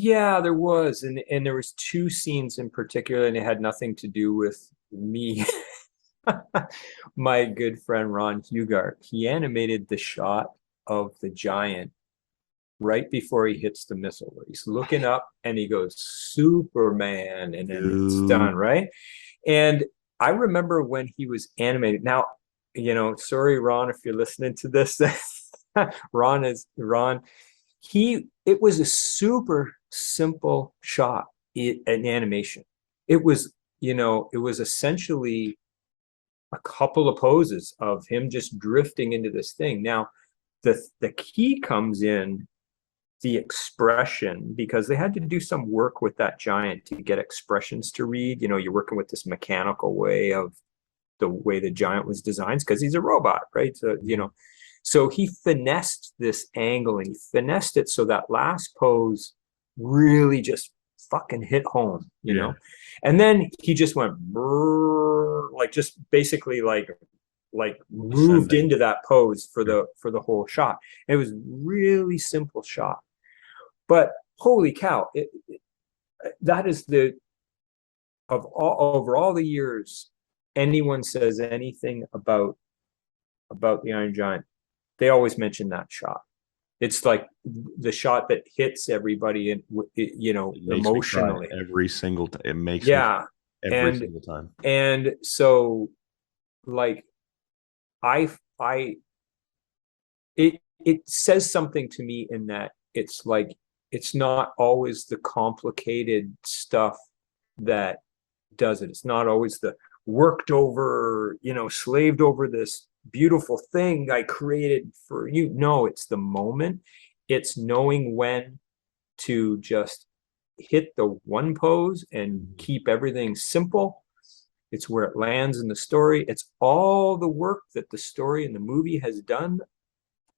Yeah, there was, and there was two scenes in particular, and it had nothing to do with me. My good friend Ron Hugart, he animated the shot of the giant right before he hits the missile, where he's looking up and he goes, Superman, and then it's done, Dude. right? And I remember when he was animated. Now, sorry, Ron, if you're listening to this, Ron. It was a super simple shot in animation. It was, it was essentially a couple of poses of him just drifting into this thing. Now, the key comes in the expression, because they had to do some work with that giant to get expressions to read. You're working with this mechanical way of the way the giant was designed, because he's a robot, right? So he finessed this angle, and he finessed it so that last pose really just fucking hit home, Yeah. And then he just went like, just basically like moved Ascending. into that pose for Yeah. the whole shot. It was really simple shot, but holy cow, that is over all the years, anyone says anything about the Iron Giant, they always mention that shot. It's like the shot that hits everybody, and It makes me cry emotionally. every single time. It makes me Yeah, cry every and single time. so, like, I it says something to me in that it's like, it's not always the complicated stuff that does it. It's not always the worked over, slaved over this beautiful thing I created for you. No, it's the moment. It's knowing when to just hit the one pose and keep everything simple. It's where it lands in the story. It's all the work that the story and the movie has done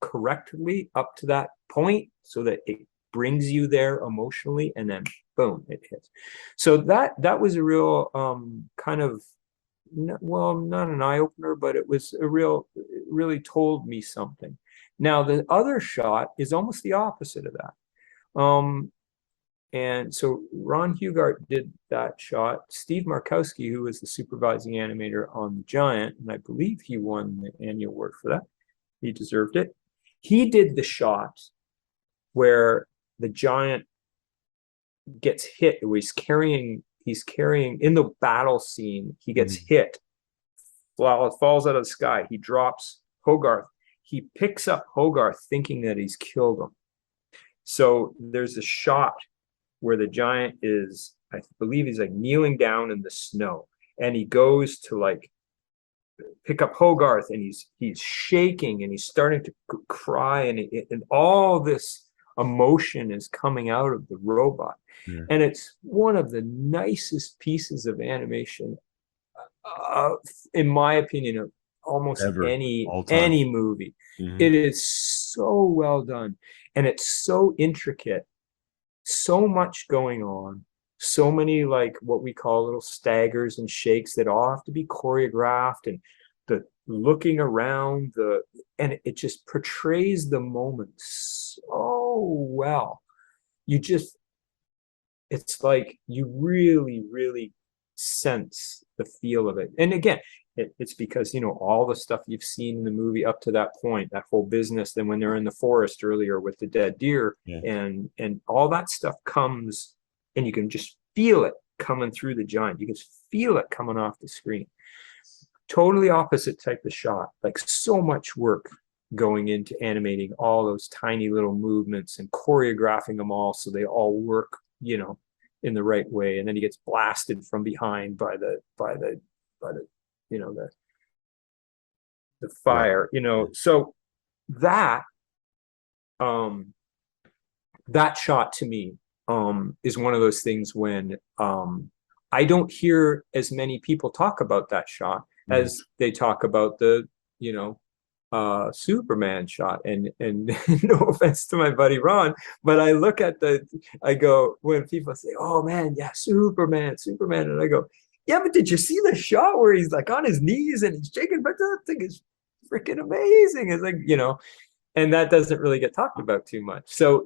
correctly up to that point, so that it brings you there emotionally, and then boom, it hits. So that was a real kind of, well, not an eye-opener, but it was it really told me something. Now, the other shot is almost the opposite of that. And so Ron Hugart did that shot. Steve Markowski, who was the supervising animator on The Giant, and I believe he won the Annie Award for that. He deserved it. He did the shot where the giant gets hit, where he's carrying in the battle scene, he gets hit, falls out of the sky, he drops Hogarth, he picks up Hogarth thinking that he's killed him. So there's a shot where the giant is, I believe he's like kneeling down in the snow, and he goes to like pick up Hogarth, and he's shaking, and he's starting to cry, and all this emotion is coming out of the robot. Yeah. And it's one of the nicest pieces of animation, uh, in my opinion, of almost Ever. any All time. movie. Mm-hmm. It is so well done, and it's so intricate, so much going on, so many, like, what we call little staggers and shakes that all have to be choreographed, and the looking around, and it just portrays the moment so well. It's like you really, really sense the feel of it. And again, it's because, all the stuff you've seen in the movie up to that point, that whole business, then when they're in the forest earlier with the dead deer, Yeah. and all that stuff comes, and you can just feel it coming through the giant. You can feel it coming off the screen. Totally opposite type of shot, like so much work going into animating all those tiny little movements and choreographing them all so they all work, in the right way. And then he gets blasted from behind by the you know the Right. fire. So that that shot to me is one of those things when I don't hear as many people talk about that shot as they talk about the Superman shot. And no offense to my buddy Ron, but I go, when people say, oh man, yeah, Superman, and I go, yeah, but did you see the shot where he's like on his knees and he's shaking? But that thing is freaking amazing. It's like, and that doesn't really get talked about too much. So